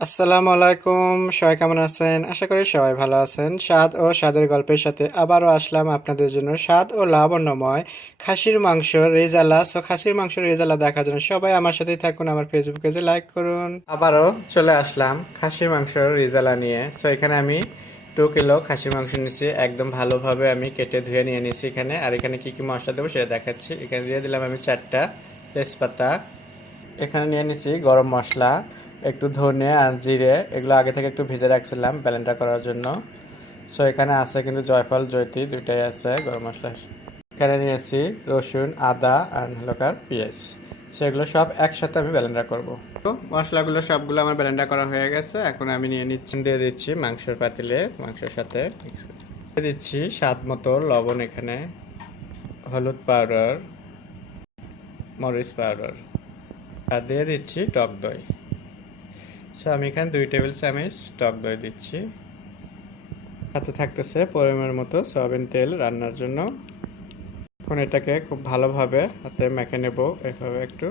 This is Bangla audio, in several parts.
আসসালামু আলাইকুম। সবাই কেমন আছেন? আশা করি সবাই ভালো আছেন। স্বাদ ও স্বাদের গল্পের সাথে আবারও আসলাম আপনাদের জন্য স্বাদ ও লাবণ্যময় খাসির মাংস রেজালা। খাসির মাংস রেজালা দেখার জন্য সবাই আমার সাথেই থাকুন। আমার ফেসবুক পেজে লাইক করুন। আবারও চলে আসলাম খাসির মাংস রেজালা নিয়ে। এখানে আমি 2 কিলো খাসির মাংস নিয়েছি, একদম ভালোভাবে আমি কেটে ধুয়ে নিয়ে নিয়েছি এখানে। আর এখানে কি কি মশলা দেবো সেটা দেখাচ্ছি। এখানে দিয়ে দিলাম আমি 4টা তেজপাতা। এখানে নিয়ে নিয়েছি গরম মশলা, একটু ধনে আর জিরে, এগুলো আগে থেকে একটু ভেজে রাখছিলাম ব্লেন্ডার করার জন্য। এখানে আছে কিন্তু জয়ফল জয়িত্রী দুইটাই আছে গরম মশলা। এখানে নিয়েছি রসুন, আদা আর হলকার পেঁয়াজ। এগুলো সব একসাথে আমি ব্লেন্ডার করব। তো মশলাগুলো সবগুলো আমার ব্লেন্ডার করা হয়ে গেছে। এখন আমি দিয়ে দিচ্ছি মাংসের পাতিলে, মাংসের সাথে দিয়ে দিচ্ছি স্বাদ মতো লবণ, এখানে হলুদ পাউডার, মরিচ পাউডার, আর দিয়ে দিচ্ছি টক দই। আমি এখানে 2 টেবিল চামচ টক দই দিচ্ছি। সাথে থাকতেছে পরিমাণ মতো সয়াবিন তেল রান্নার জন্য। এখন এটাকে খুব ভালোভাবে হাতে মেখে নেব, এভাবে একটু।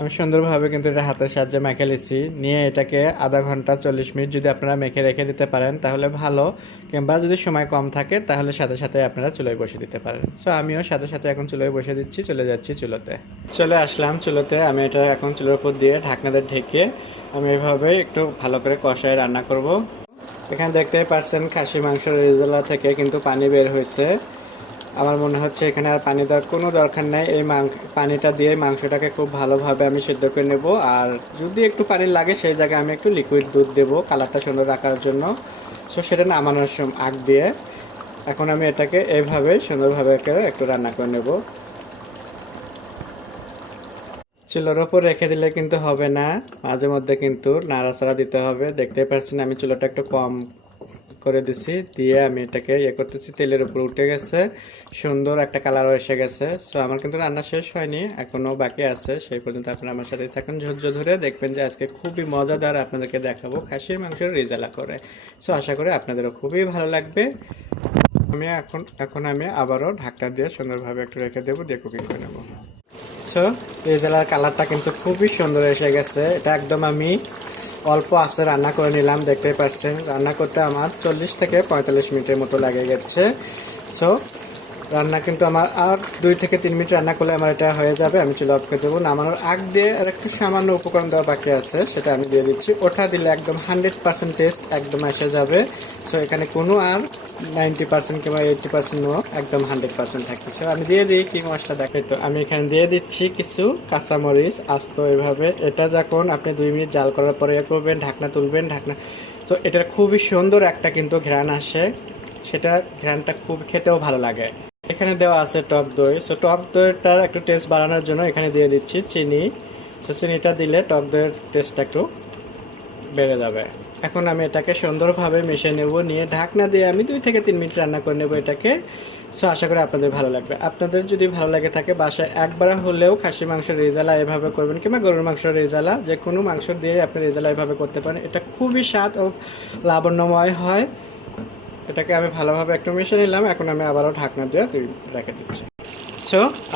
আমি সুন্দরভাবে কিন্তু এটা হাতের সাহায্যে মেখে নিচ্ছি। নিয়ে এটাকে আধা ঘন্টা 40 মিনিট যদি আপনারা মেখে রেখে দিতে পারেন তাহলে ভালো, কিংবা যদি সময় কম থাকে তাহলে সাথে সাথে আপনারা চুলোয় বসে দিতে পারেন। আমিও সাথে সাথে এখন চুলোয় বসে দিচ্ছি, চলে যাচ্ছি চুলোতে। চলে আসলাম চুলোতে। আমি এটা এখন চুলোর উপর দিয়ে ঢাকনাতে ঢেকে আমি এভাবে একটু ভালো করে কষায় রান্না করব। এখানে দেখতেই পাচ্ছেন খাসি মাংসের রেজালা থেকে কিন্তু পানি বের হয়েছে। আমার মনে হচ্ছে এখানে আর পানি দেওয়ার কোনো দরকার নেই। এই পানিটা দিয়ে মাংসটাকে খুব ভালোভাবে আমি সিদ্ধ করে নেব। আর যদি একটু পানি লাগে সেই জায়গায় আমি একটু লিকুইড দুধ দেবো কালারটা সুন্দর রাখার জন্য। সেটা নামানোর সময় আগ দিয়ে এখন আমি এটাকে এইভাবে সুন্দরভাবে একটু রান্না করে নেব। চুলোর ওপর রেখে দিলে কিন্তু হবে না, মাঝে মধ্যে কিন্তু নাড়াচাড়া দিতে হবে। দেখতেই পাচ্ছেন আমি চুলোটা একটু কম করে দিছি, দিয়ে আমি এটাকে করতেছি। তেলের উপর উঠে গেছে, সুন্দর একটা কালারও এসে গেছে। আমার কিন্তু রান্না শেষ হয়নি, এখনো বাকি আছে। সেই পর্যন্ত আপনারা আমার সাথে থাকুন, ধৈর্য ধরে দেখবেন যে আজকে খুবই মজাদার আপনাদেরকে দেখাবো খাসির মাংসের রেজালা করে। আশা করি আপনাদেরও খুবই ভালো লাগবে। আমি এখন আমি আবারও ঢাকনা দিয়ে সুন্দরভাবে একটু রেখে দেবো, দিয়ে কুকিং করে নেবো। রেজালার কালারটা কিন্তু খুবই সুন্দর এসে গেছে। এটা একদম আমি অল্প আঁচে রান্না করে নিলাম। দেখতেই পাচ্ছেন রান্না করতে আমার 40 থেকে 45 মিনিটের মতো লাগে গেছে। রান্না কিন্তু আমার আর 2 থেকে 3 মিনিট রান্না করলে আমার এটা হয়ে যাবে। আমি চুলা অফ করে দেবো। নামানোর আগ দিয়ে আর একটু সামান্য উপকরণ দেওয়া বাকি আছে, সেটা আমি দিয়ে দিচ্ছি। ওটা দিলে একদম 100% টেস্ট একদম এসে যাবে। এখানে কোনো আর 90% কিংবা 80% নো, একদম 100% থাকছে। আমি দিয়ে দিই কি মশলা দেখাই। তো আমি এখানে দিয়ে দিচ্ছি কিছু কাঁচামরিচ আস্ত এভাবে। এটা যখন আপনি 2 মিনিট জাল করার পরে করবেন, ঢাকনা তুলবেন, ঢাকনা এটার খুবই সুন্দর একটা কিন্তু ঘ্রাণ আসে। সেটা ঘ্রাণটা খুব খেতেও ভালো লাগে। এখানে দেওয়া আছে টক দই। টক দইটার একটু টেস্ট বাড়ানোর জন্য এখানে দিয়ে দিচ্ছি চিনি। চিনিটা দিলে টক দইয়ের টেস্টটা একটু বেড়ে যাবে। এখন আমি এটাকে সুন্দরভাবে মিশিয়ে নেব, নিয়ে ঢাকনা দিয়ে আমি 2 থেকে 3 মিনিট রান্না করে নেব এটাকে। আশা করি আপনাদের ভালো লাগবে। আপনাদের যদি ভালো লাগে থাকে বাসায় একবার হলেও খাসি মাংসের রেজালা এভাবে করবেন, কিংবা গরুর মাংসের রেজালা, যে কোনো মাংস দিয়ে আপনি রেজালা এভাবে করতে পারেন। এটা খুবই স্বাদ ও লাবণ্যময় হয়। এটাকে আমি ভালোভাবে একটু মিশিয়ে নিলাম। এখন আমি আবারও ঢাকনা দিয়ে রেখে দিচ্ছি।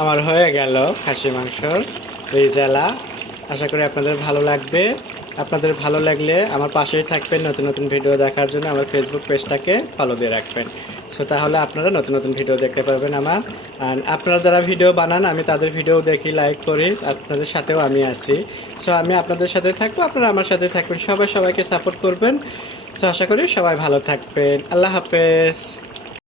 আমার হয়ে গেল খাসি মাংসর রেজালা। আশা করি আপনাদের ভালো লাগবে। আপনাদের ভালো লাগলে আমার পাশেই থাকবেন নতুন নতুন ভিডিও দেখার জন্য। আমার ফেসবুক পেজটাকে ফলো দিয়ে রাখবেন। তাহলে আপনারা নতুন নতুন ভিডিও দেখতে পারবেন আমার। আর আপনারা যারা ভিডিও বানান আমি তাদের ভিডিও দেখি, লাইক করি, আপনাদের সাথেও আমি আছি। আমি আপনাদের সাথে থাকবো, আপনারা আমার সাথে থাকবেন। সবাইকে সাপোর্ট করবেন। আশা করি সবাই ভালো থাকবেন। আল্লাহ হাফেজ।